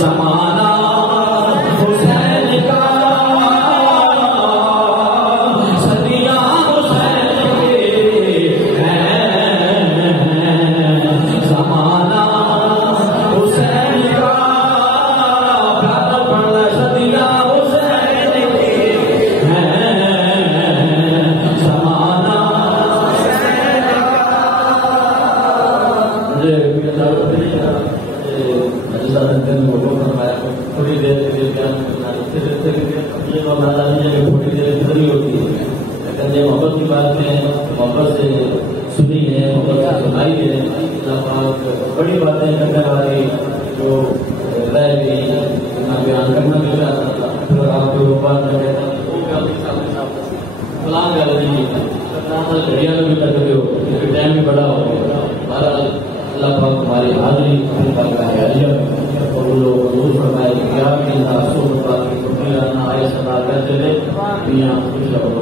ज़माना हुसैन का, सदियां हुसैन के हैं। ज़माना हुसैन का, प्यारा पड़ा सदियां हुसैन के हैं। ज़माना थोड़ी देर के लिए क्या थोड़ी देर खड़ी होती है, लेकिन ये मोहब्बत की बातें मोहब्बत से सुनी है, मोहब्बत से सुनाई है। बड़ी बातें करने वाली जो रह गई मैं बयान करना भी चाहता था, फिर आपके ऊपर फलां कर रही घड़िया भी कर रहे हो, टाइम भी बड़ा हो गया। अल्लाह पाक हमारी हाजिरी और वो लोग जरूर फरमाए कि क्या आए सदा चले, दुनिया खुश रहो।